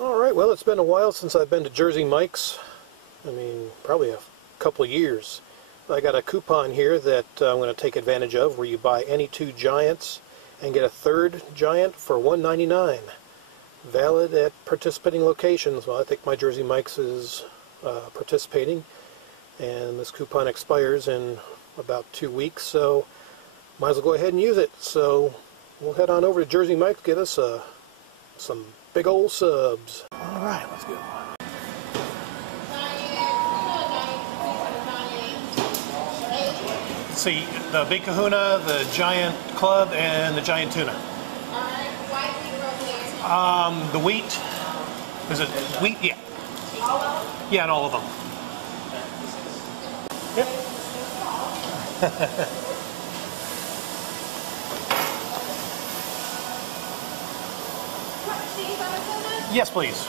Alright, well, it's been a while since I've been to Jersey Mike's. I mean, probably a couple of years. I got a coupon here that I'm going to take advantage of where you buy any 2 giants and get a 3rd giant for $1.99. Valid at participating locations. Well, I think my Jersey Mike's is participating, and this coupon expires in about 2 weeks, so might as well go ahead and use it. So we'll head on over to Jersey Mike's, get us some big old subs. Alright, let's go. See, the Big Kahuna, the giant club, and the giant tuna. The wheat. Is it wheat? Yeah. All of them? Yeah, and all of them. Yep. Yes, please.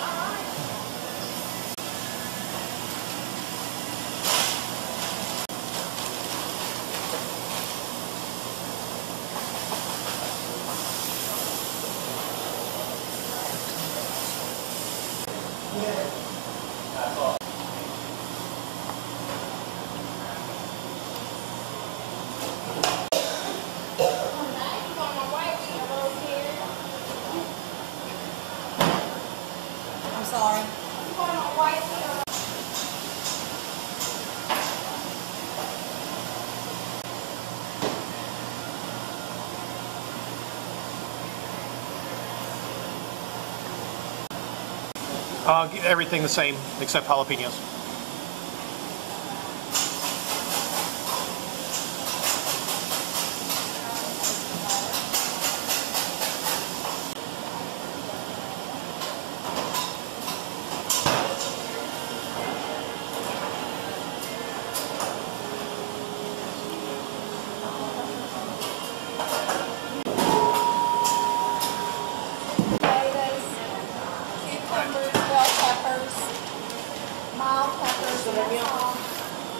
I'm sorry. Everything the same except jalapenos.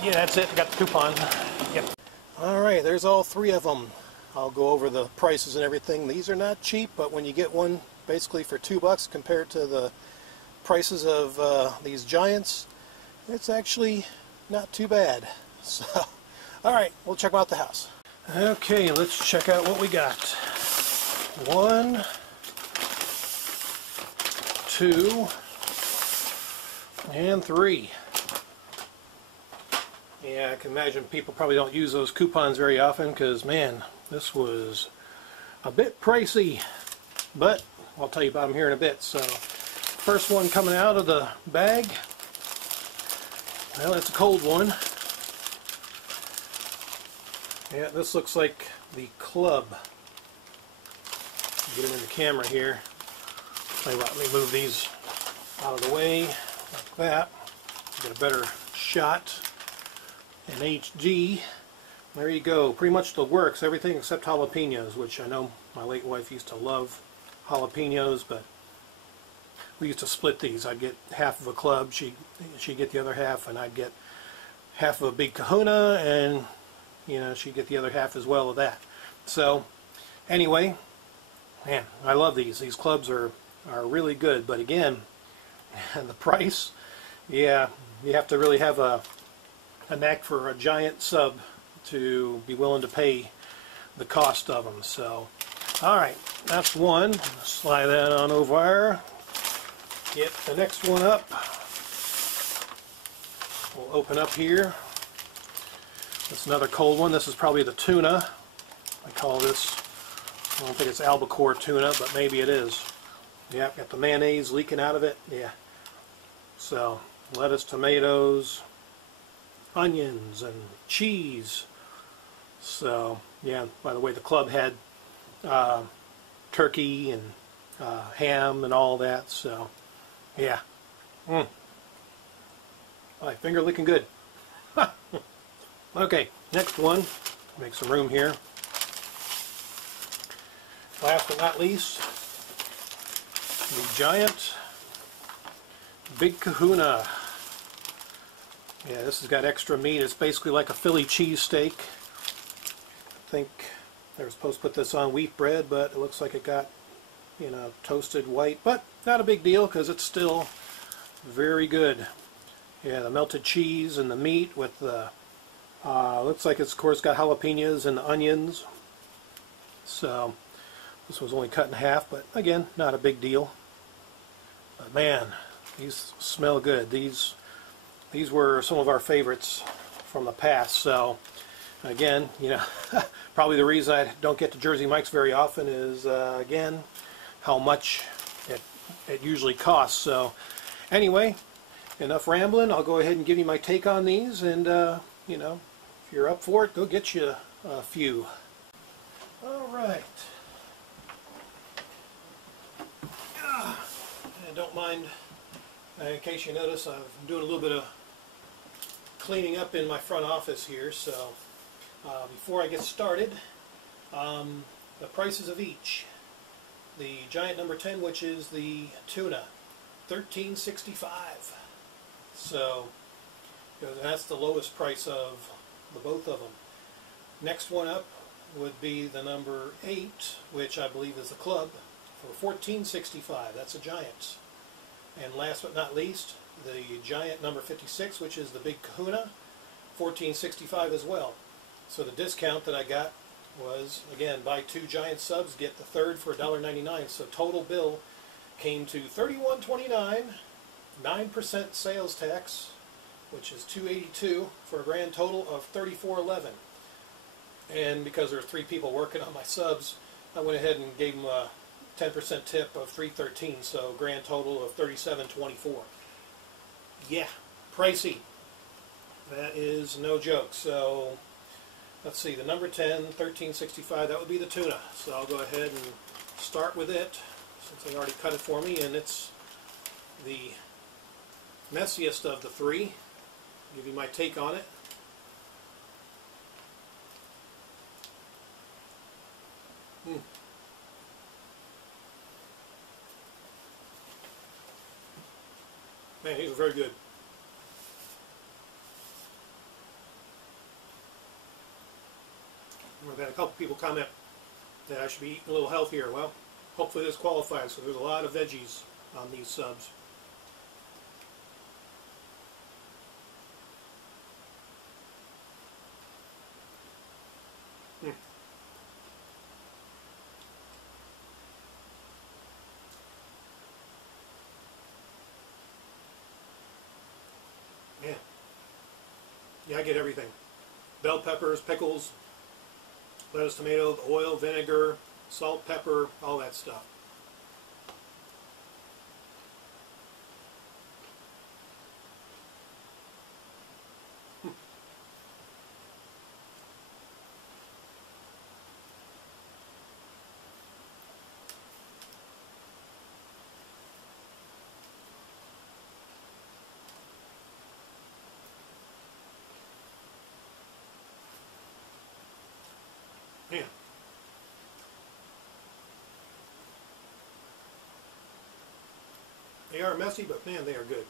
Yeah, that's it. I got the coupon. Yep. Alright, there's all 3 of them. I'll go over the prices and everything. These are not cheap, but when you get one basically for $2 compared to the prices of these giants, it's actually not too bad. So, alright, we'll check them out the house. Okay, let's check out what we got. 1, 2, and 3. Yeah, I can imagine people probably don't use those coupons very often because, man, this was a bit pricey. But I'll tell you about them here in a bit. So, first one coming out of the bag. Well, it's a cold one. Yeah, this looks like the club. Get it in the camera here. Let me move these out of the way like that. Get a better shot. In HD, there you go. Pretty much the works, everything except jalapenos, which I know my late wife used to love jalapenos, but we used to split these. I'd get half of a club, she'd get the other half, and I'd get half of a Big Kahuna, and you know, she'd get the other half as well of that. So, anyway, man, I love these. These clubs are really good, but again, the price, yeah, you have to really have a knack for a giant sub to be willing to pay the cost of them. So, alright, that's one. Slide that on over. Get the next one up. We'll open up here. That's another cold one. This is probably the tuna. I call this, I don't think it's albacore tuna, but maybe it is. Yeah, got the mayonnaise leaking out of it. Yeah. So, lettuce, tomatoes, onions and cheese. So yeah, by the way, the club had turkey and ham and all that. So yeah, my finger licking good. Okay, next one. Make some room here. Last but not least, the giant Big Kahuna. Yeah, this has got extra meat. It's basically like a Philly cheesesteak. I think they were supposed to put this on wheat bread, but it looks like it got, you know, toasted white. But not a big deal because it's still very good. Yeah, the melted cheese and the meat with the, looks like it's of course got jalapenos and the onions. So this was only cut in half, but again, not a big deal. But man, these smell good. These were some of our favorites from the past. So again, you know, probably the reason I don't get to Jersey Mike's very often is again how much it usually costs. So anyway, enough rambling. I'll go ahead and give you my take on these, and you know, if you're up for it, go get you a few. All right. And don't mind, in case you notice, I'm doing a little bit of cleaning up in my front office here. So before I get started, the prices of each. The giant number 10, which is the tuna, $13.65. So that's the lowest price of the both of them. Next one up would be the number 8, which I believe is the club, for $14.65. That's a giant. And last but not least, the giant number 56, which is the Big Kahuna, $14.65 as well. So the discount that I got was, again, buy 2 giant subs, get the third for $1.99. So total bill came to $31.29, 9% sales tax, which is $2.82, for a grand total of $34.11. And because there were 3 people working on my subs, I went ahead and gave them a 10% tip of $3.13, so grand total of $37.24. Yeah, pricey. That is no joke. So let's see, the number 10, $13.65, that would be the tuna. So I'll go ahead and start with it, since they already cut it for me, and it's the messiest of the 3. Give you my take on it. Man, these are very good. I've had a couple people comment that I should be eating a little healthier. Well, hopefully this qualifies. So there's a lot of veggies on these subs. Man. Yeah, I get everything. Bell peppers, pickles, lettuce, tomato, oil, vinegar, salt, pepper, all that stuff. Man. They are messy, but man, they are good.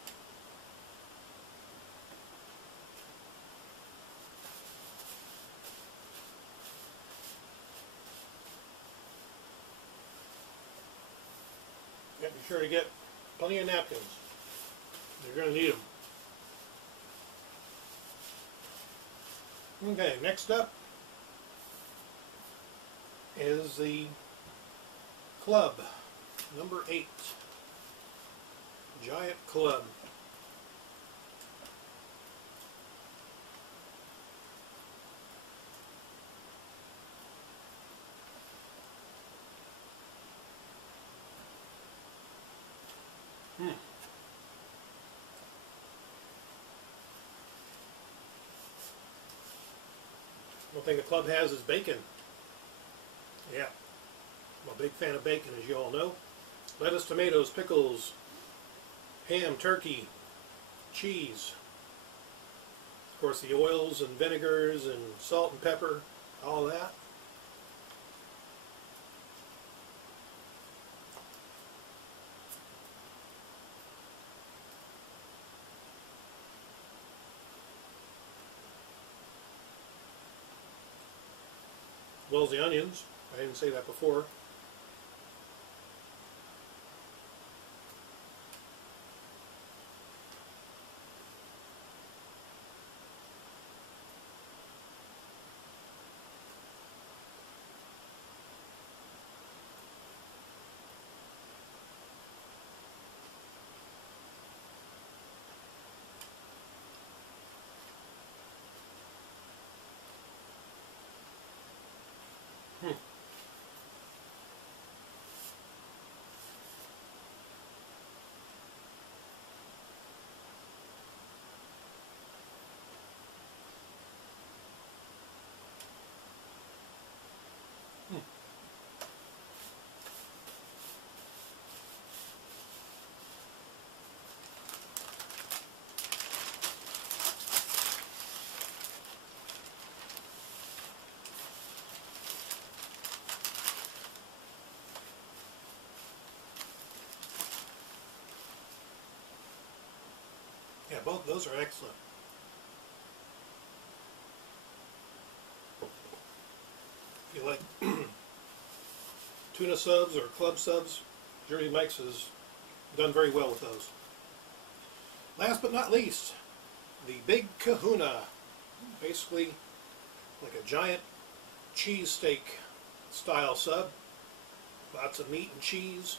Yeah, be sure to get plenty of napkins. You're going to need them. Okay, next up is the club, number 8, giant club. One thing the club has is bacon. Yeah, I'm a big fan of bacon, as you all know. Lettuce, tomatoes, pickles, ham, turkey, cheese. Of course, the oils and vinegars and salt and pepper, all that. As well as the onions. I didn't say that before. both of those are excellent. If you like tuna subs or club subs, Jersey Mike's has done very well with those. Last but not least, the Big Kahuna. Basically like a giant cheesesteak style sub. Lots of meat and cheese.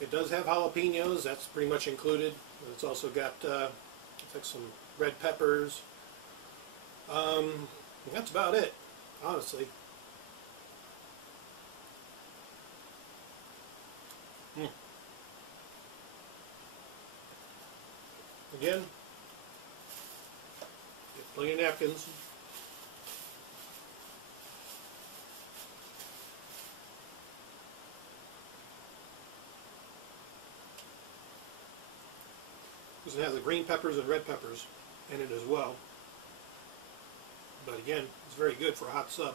It does have jalapenos, that's pretty much included. It's also got looks like some red peppers. That's about it, honestly. Again, get plenty of napkins. Because it has the green peppers and red peppers in it as well. But again, it's very good for a hot sub.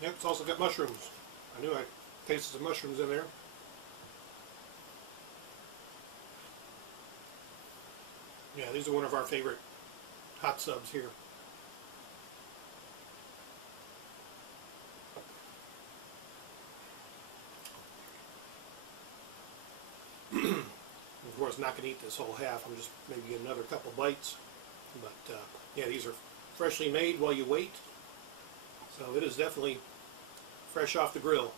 Yep, it's also got mushrooms. I knew I tasted some mushrooms in there. Yeah, these are one of our favorite hot subs here. Of course, not going to eat this whole half. I'm just maybe get another couple bites. But yeah, these are freshly made while you wait. So it is definitely fresh off the grill.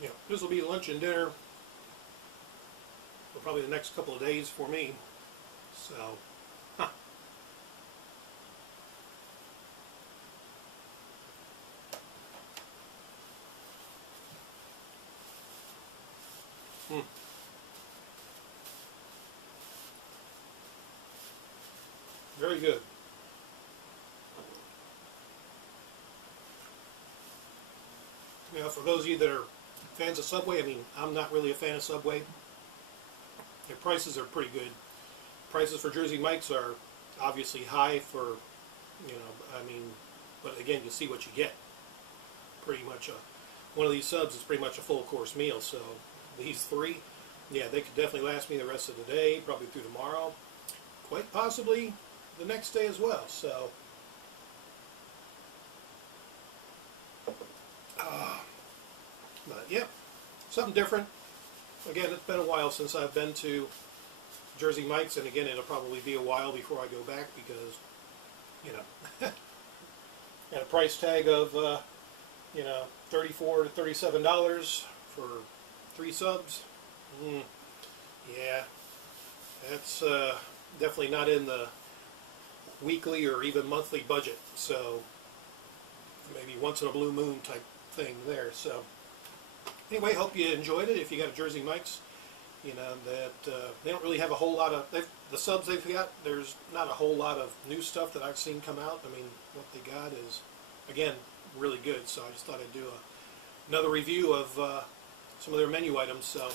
Yeah, this will be lunch and dinner for probably the next couple of days for me. So, Very good. You know, for those of you that are fans of Subway, I mean, I'm not really a fan of Subway. Their prices are pretty good. Prices for Jersey Mike's are obviously high for, you know, I mean, but again, you see what you get. Pretty much one of these subs is pretty much a full course meal. So these three, yeah, they could definitely last me the rest of the day, probably through tomorrow, quite possibly the next day as well. So but yeah, something different. Again, it's been a while since I've been to Jersey Mike's, and again, it'll probably be a while before I go back because, you know, at a price tag of, you know, $34 to $37 for 3 subs. Yeah, that's definitely not in the weekly or even monthly budget. So maybe once in a blue moon type thing there. So anyway, hope you enjoyed it. If you got a Jersey Mike's, you know, that they don't really have a whole lot of, the subs they've got, there's not a whole lot of new stuff that I've seen come out. I mean, what they got is, again, really good. So I just thought I'd do another review of some of their menu items. So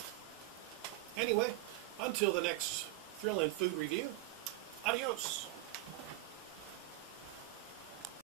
anyway, until the next thrill and food review, adios.